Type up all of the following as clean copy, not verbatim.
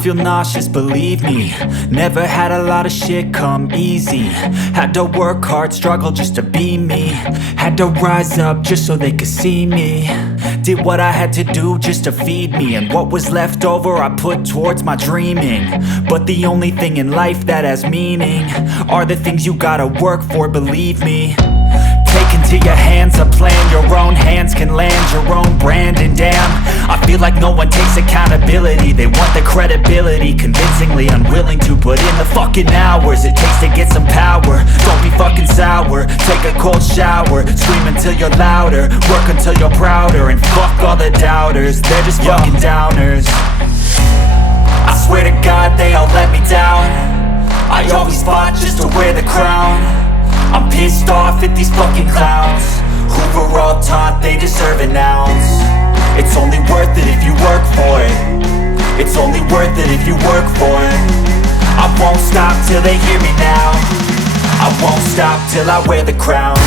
feel nauseous, believe me. Never had a lot of shit come easy. Had to work hard, struggle just to be me. Had to rise up just so they could see me. Did what I had to do just to feed me, and what was left over I put towards my dreaming. But the only thing in life that has meaning are the things you gotta work for, believe me. Take into your hands a plan, your own hands can land your own brand. And damn, I feel like no one takes accountability. They want the credibility, convincingly unwilling to put in the fucking hours it takes to get some power. Don't be fucking sour, take a cold shower. Scream until you're louder, work until you're prouder. And fuck all the doubters, they're just fucking downers. I swear to God they all let me down. I always fought just to wear the crown. I'm pissed off at these fucking clowns who were all taught they deserve an ounce. It's only worth it if you work for it. It's only worth it if you work for it. I won't stop till they hear me now. I won't stop till I wear the crown.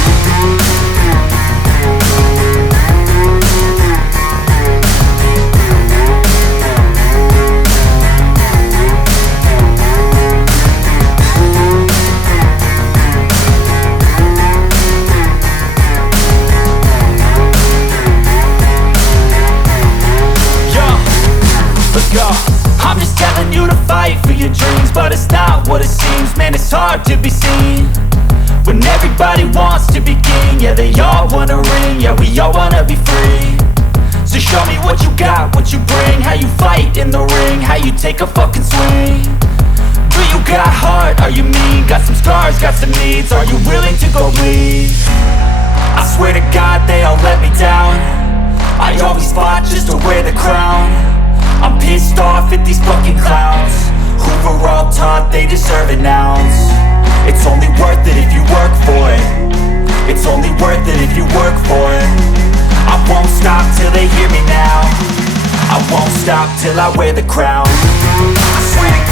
I'm just telling you to fight for your dreams, but it's not what it seems. Man, it's hard to be seen when everybody wants to be king. Yeah, they all wanna ring, yeah, we all wanna be free. So show me what you got, what you bring, how you fight in the ring, how you take a fucking swing. Do you got heart, are you mean? Got some scars, got some needs, are you willing to go bleed? I swear to God they all let me down. I always fought just to wear the crown. I'm pissed off at these fucking clowns who were all taught they deserve an ounce. It's only worth it if you work for it. It's only worth it if you work for it. I won't stop till they hear me now. I won't stop till I wear the crown. I swear to